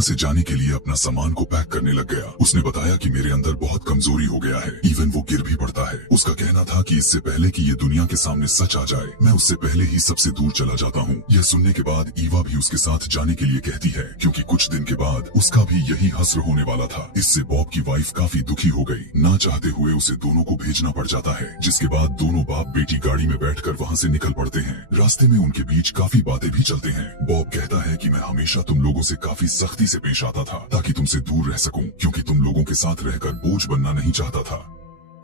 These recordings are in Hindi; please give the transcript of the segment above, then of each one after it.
वहाँ से जाने के लिए अपना सामान को पैक करने लग गया। उसने बताया कि मेरे अंदर बहुत कमजोरी हो गया है, इवन वो गिर भी पड़ता है। उसका कहना था कि इससे पहले कि ये दुनिया के सामने सच आ जाए, मैं उससे पहले ही सबसे दूर चला जाता हूँ। यह सुनने के बाद ईवा भी उसके साथ जाने के लिए कहती है, क्योंकि कुछ दिन के बाद उसका भी यही हस्र होने वाला था। इससे बॉब की वाइफ काफी दुखी हो गई। ना चाहते हुए उसे दोनों को भेजना पड़ जाता है, जिसके बाद दोनों बाप बेटी गाड़ी में बैठकर वहाँ से निकल पड़ते हैं। रास्ते में उनके बीच काफी बातें भी चलते हैं। बॉब कहता है कि मैं हमेशा तुम लोगों से काफी सख्ती से पेश आता था ताकि तुमसे दूर रह सकूं, क्योंकि तुम लोगों के साथ रहकर बोझ बनना नहीं चाहता था।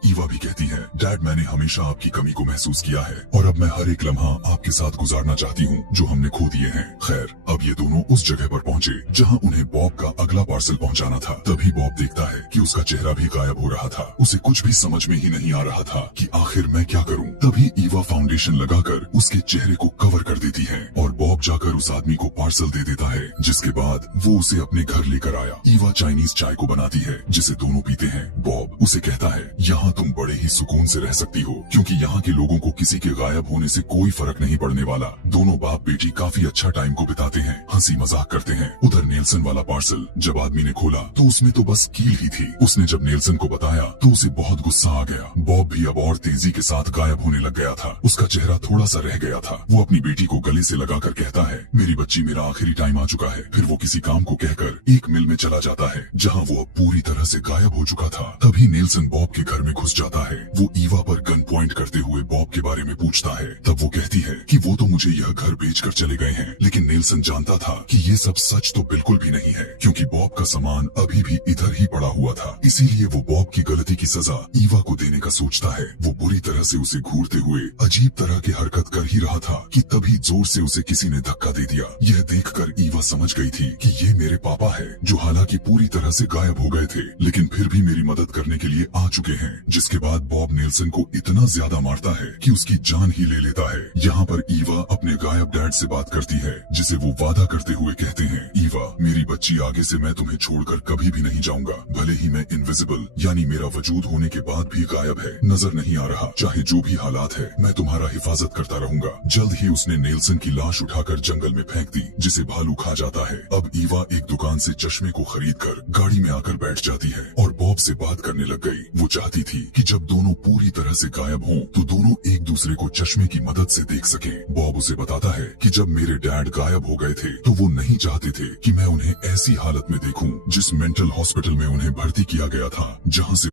ईवा भी कहती है, डैड मैंने हमेशा आपकी कमी को महसूस किया है और अब मैं हर एक लम्हा आपके साथ गुजारना चाहती हूँ जो हमने खो दिए हैं। खैर, अब ये दोनों उस जगह पर पहुँचे जहाँ उन्हें बॉब का अगला पार्सल पहुँचाना था। तभी बॉब देखता है कि उसका चेहरा भी गायब हो रहा था। उसे कुछ भी समझ में ही नहीं आ रहा था कि आखिर मैं क्या करूँ। तभी ईवा फाउंडेशन लगाकर उसके चेहरे को कवर कर देती है और बॉब जाकर उस आदमी को पार्सल दे देता है, जिसके बाद वो उसे अपने घर लेकर आया। ईवा चाइनीज चाय को बनाती है जिसे दोनों पीते हैं। बॉब उसे कहता है, यहाँ तुम बड़े ही सुकून से रह सकती हो, क्योंकि यहाँ के लोगों को किसी के गायब होने से कोई फर्क नहीं पड़ने वाला। दोनों बाप बेटी काफी अच्छा टाइम को बिताते हैं, हंसी मजाक करते हैं। उधर नेल्सन वाला पार्सल जब आदमी ने खोला तो उसमें तो बस कील ही थी। उसने जब नेल्सन को बताया तो उसे बहुत गुस्सा आ गया। बॉब भी अब और तेजी के साथ गायब होने लग गया था। उसका चेहरा थोड़ा सा रह गया था। वो अपनी बेटी को गले से लगाकर कहता है, मेरी बच्ची, मेरा आखिरी टाइम आ चुका है। फिर वो किसी काम को कहकर एक मिल में चला जाता है जहाँ वो अब पूरी तरह से गायब हो चुका था। तभी नेल्सन बॉब के घर में घुस जाता है। वो ईवा पर गन पॉइंट करते हुए बॉब के बारे में पूछता है। तब वो कहती है कि वो तो मुझे यह घर बेचकर चले गए हैं, लेकिन नेल्सन जानता था कि ये सब सच तो बिल्कुल भी नहीं है, क्योंकि बॉब का सामान अभी भी इधर ही पड़ा हुआ था। इसीलिए वो बॉब की गलती की सजा ईवा को देने का सोचता है। वो बुरी तरह से उसे घूरते हुए अजीब तरह की हरकत कर ही रहा था कि तभी जोर से उसे किसी ने धक्का दे दिया। यह देखकर ईवा समझ गई थी कि ये मेरे पापा है, जो हालांकि पूरी तरह से गायब हो गए थे, लेकिन फिर भी मेरी मदद करने के लिए आ चुके हैं। जिसके बाद बॉब नेल्सन को इतना ज्यादा मारता है कि उसकी जान ही ले लेता है। यहाँ पर ईवा अपने गायब डैड से बात करती है, जिसे वो वादा करते हुए कहते हैं, ईवा मेरी बच्ची, आगे से मैं तुम्हें छोड़कर कभी भी नहीं जाऊंगा। भले ही मैं इनविजिबल यानी मेरा वजूद होने के बाद भी गायब है, नजर नहीं आ रहा, चाहे जो भी हालात है, मैं तुम्हारा हिफाजत करता रहूंगा। जल्द ही उसने नेल्सन की लाश उठाकर जंगल में फेंक दी, जिसे भालू खा जाता है। अब ईवा एक दुकान से चश्मे को खरीद कर गाड़ी में आकर बैठ जाती है और बॉब से बात करने लग गई। वो चाहती थी कि जब दोनों पूरी तरह से गायब हों तो दोनों एक दूसरे को चश्मे की मदद से देख सकें। बॉब उसे बताता है कि जब मेरे डैड गायब हो गए थे तो वो नहीं चाहते थे कि मैं उन्हें ऐसी हालत में देखूं जिस मेंटल हॉस्पिटल में उन्हें भर्ती किया गया था, जहां से